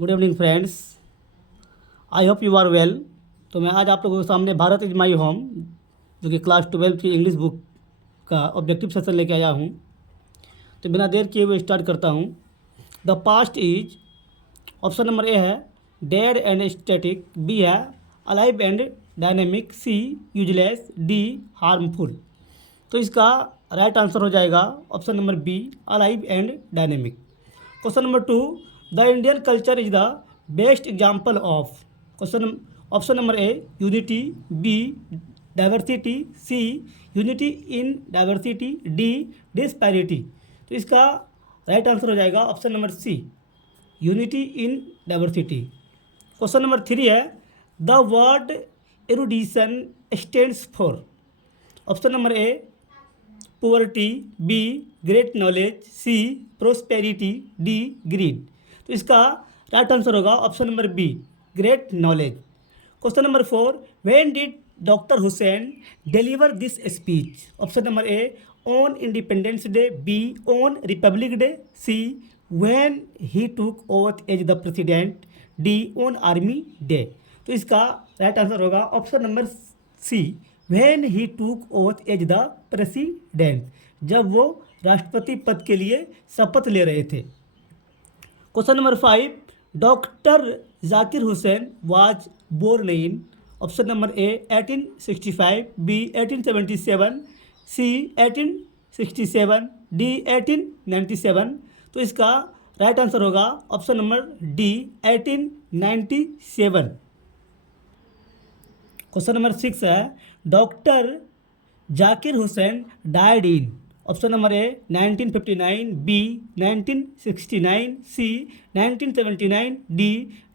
Good evening friends, I hope you are well. तो मैं आज आप लोगों के सामने भारत इज़ माई होम जो कि क्लास 12 की इंग्लिश बुक का ऑब्जेक्टिव सेशन लेके आया हूँ। तो बिना देर किए हुए स्टार्ट करता हूँ। The past is, option number A है डेड एंड स्टैटिक, बी है alive and dynamic, C useless, D harmful. तो इसका राइट आंसर हो जाएगा option number B, alive and dynamic. Question number 2, the Indian culture is the best example of. Question option number A unity, B diversity, C unity in diversity, D disparity. तो इसका right answer हो जाएगा option number C, unity in diversity. Question number 3 है the word erudition stands for. Option number A poverty, B great knowledge, C prosperity, D greed. तो इसका right answer होगा option number B, great knowledge. Question number 4, when did doctor Hussain deliver this speech. Option number A on Independence Day, B on Republic Day, C when he took oath as the president, D on Army Day. तो इसका right answer होगा option number C, when he took oath as the president, जब वो राष्ट्रपति पद के लिए शपथ ले रहे थे। Question number 5, doctor Zakir Hussain was born in. Option number A 1865, B 1877, C 1867, D 1897। तो इसका राइट आंसर होगा option number D 1897। Question number 6 है doctor Zakir Hussain died in. Option number A 1959, B 1969, C 1979, D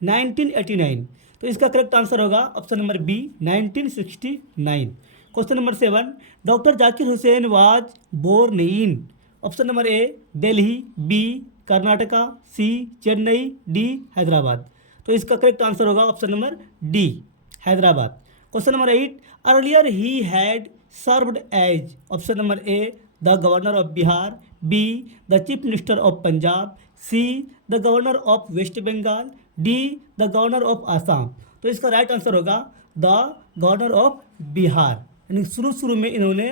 1989। तो इसका करेक्ट आंसर होगा option number B 1969। Question number 7, doctor Zakir Hussain was born in. Option number A Delhi, B Karnataka, C Chennai, D Hyderabad. तो इसका correct answer होगा option number D Hyderabad. Question number 8, earlier ही had served as. Option number A the governor of Bihar, B the chief minister of Punjab, C the governor of West Bengal, D the governor of Assam. तो इसका right answer होगा the governor of Bihar, यानी शुरू में इन्होंने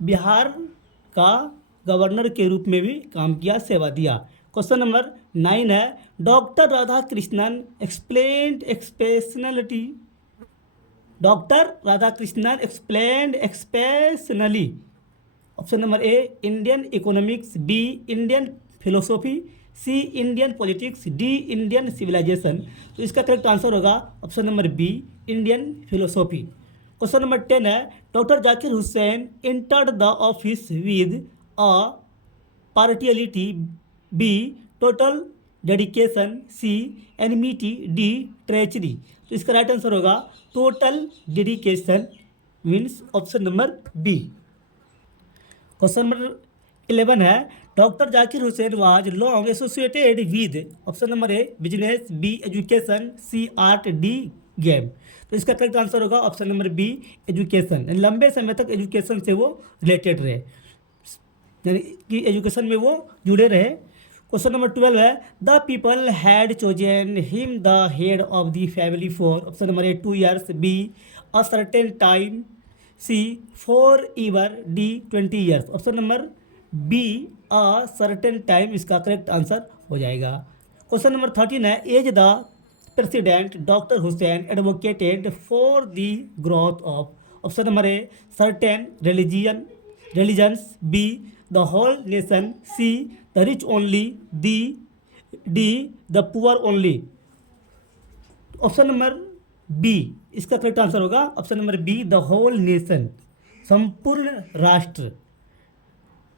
बिहार का governor के रूप में भी काम किया, सेवा दिया। क्वेश्चन नंबर 9 है doctor Radha Krishnan explained exceptionality. Doctor Radha Krishnan explained exceptionally. Option number A Indian economics, B Indian philosophy, C Indian politics, D Indian civilization. तो इसका करेक्ट आंसर होगा option number B, Indian philosophy. Question number 10 है doctor Zakir Hussain entered the office with a partiality, B total dedication, C enmity, D treachery. तो इसका right answer होगा total dedication, means option number B. Question number 11 है doctor Zakir Hussain was long associated with. Option number A business, B education, C art, D game. तो इसका correct answer होगा option number B education, लंबे समय तक education से वो रिलेटेड रहे, यानी कि एजुकेशन में वो जुड़े रहे। क्वेश्चन नंबर 12 है the people had chosen him the head of the family for. Option number A 2 years, B a certain time, C 4 year, D 20 years। Option number B a certain time इसका correct answer हो जाएगा। Question number 13 है as the president doctor Hussain advocated for the growth of. Option number A certain religions, B the whole nation, C the rich only, D the poor only. Option number B इसका correct answer होगा option number B the whole nation, संपूर्ण राष्ट्र।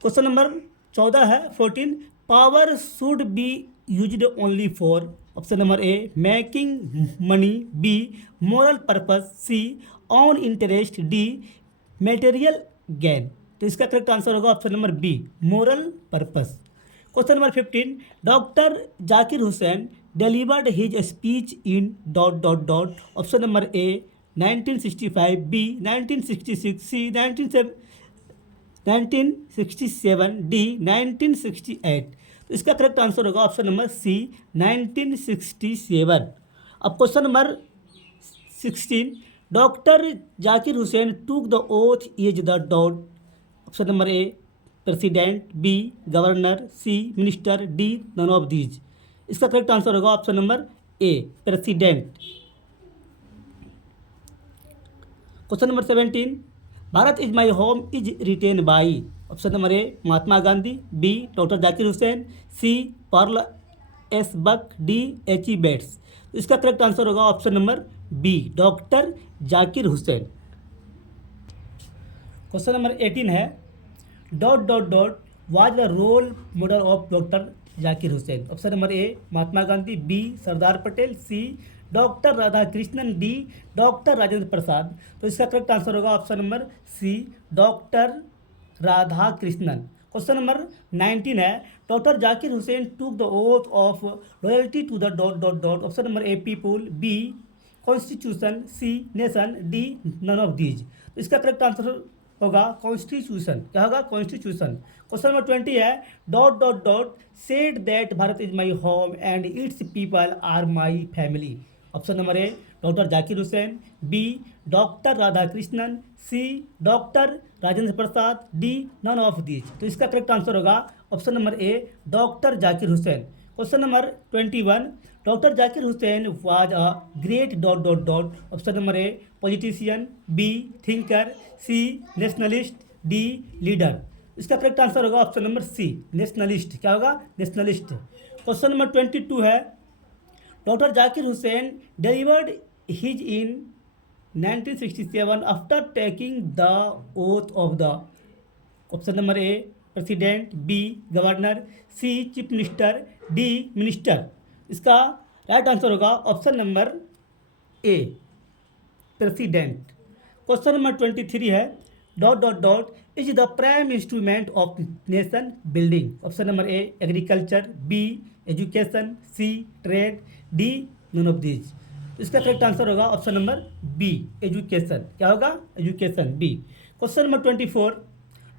Question number 14 है 14, power should be used only for. Option number A making money, B moral purpose, C on interest, D material gain. तो इसका correct answer होगा option number B moral purpose. Question number 15, doctor Zakir Hussain delivered his speech in dot dot dot. Option number A 1965, B 1966, C 1967, D 1968। तो इसका correct answer होगा option number C 1967। अब question number 16, doctor Zakir Hussain took the oath as the dot. Option number A president, B governor, C minister, D none of these. इसका correct answer होगा option number A president. Question number 17, Bharat is my home is written by. Option number A Mahatma Gandhi, B doctor Zakir Hussain, C Pearl S buck, D H E Bates. तो इसका correct answer होगा option number B doctor Zakir Hussain. Question number 18 है, dot dot dot was the role model of doctor Zakir Hussain. Option number A Mahatma Gandhi, B Sardar Patel, C doctor Radha Krishnan, D doctor Rajendra Prasad. तो इसका correct answer होगा option number C doctor Radha Krishnan. Question number 19 है, doctor Zakir Hussain took the oath of loyalty to the dot dot dot. Option number A people, B constitution, C nation, D none of these. तो इसका correct answer होगा constitution. क्या होगा? Constitution. Question number 20 है, dot dot dot said that Bharat is my home and its people are my family. Option number A doctor Zakir Hussain, B doctor Radha Krishnan, C doctor Rajendra Prasad, D none of these. तो इसका correct answer होगा option number A doctor Zakir Hussain. Question number 21, doctor Zakir Hussain was a great dot dot dot. Option number A politician, B thinker, C nationalist, D leader. इसका correct answer होगा option number C nationalist. क्या होगा? Nationalist. Question number 22 है, doctor Zakir Hussain delivered his in 1967 after taking the oath of the. Option number A president, B governor, C chief minister, D minister. इसका right answer होगा option number A president. Question number 23 है, dot dot dot is the prime instrument of nation building. Option number A agriculture, B education, C trade, D none of these. इसका correct answer होगा option number B education. क्या होगा? Education, B. Question number 24,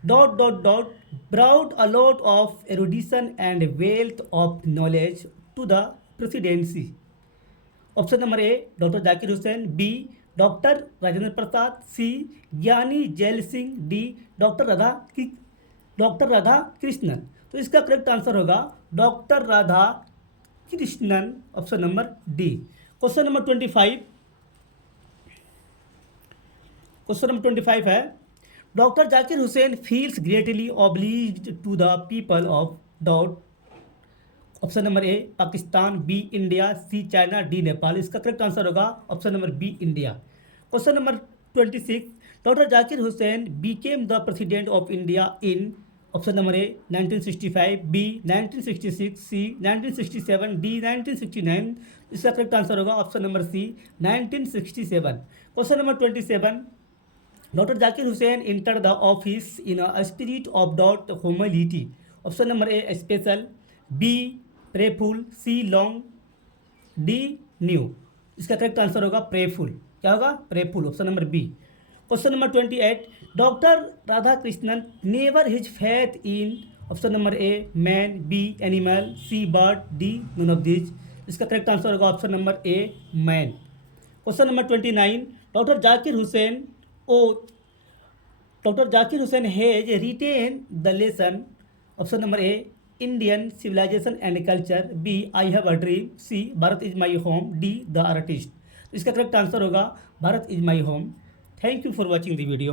dot dot dot brought a lot of erudition and wealth of knowledge to the presidency. Option number A doctor Zakir Hussain, B doctor Rajendra Prasad, C Giani Zail Singh, D doctor Radha Krishnan. तो इसका correct answer होगा doctor Radha Krishnan. Option number D. Question number 25, question number 25 है, doctor Zakir Hussain feels greatly obliged to the people of dot. Option number A Pakistan, B India, C China, D Nepal. इसका correct answer होगा option number B India. Question number 26, doctor Zakir Hussain became the president of India in. Option number A 1965, B 1966, C 1967, D 1969। इसका correct answer होगा option number C 1967। Question number 27, doctor Zakir Hussain enter the office in a spirit of dot humility. Option number A special, B prayerful, C long, D new. इसका correct answer होगा prayerful. क्या होगा? Prayerful. Option number B. Question number 28, doctor Radha Krishnan never his faith in. Option number A man, B animal, C bird, D none of these. इसका correct answer होगा option number A man. Question number 29, doctor Zakir Hussain has written the lesson. Option number A Indian civilization and culture, B I have a dream, C Bharat is my home, D the artist. इसका correct answer होगा Bharat is my home. Thank you for watching the video.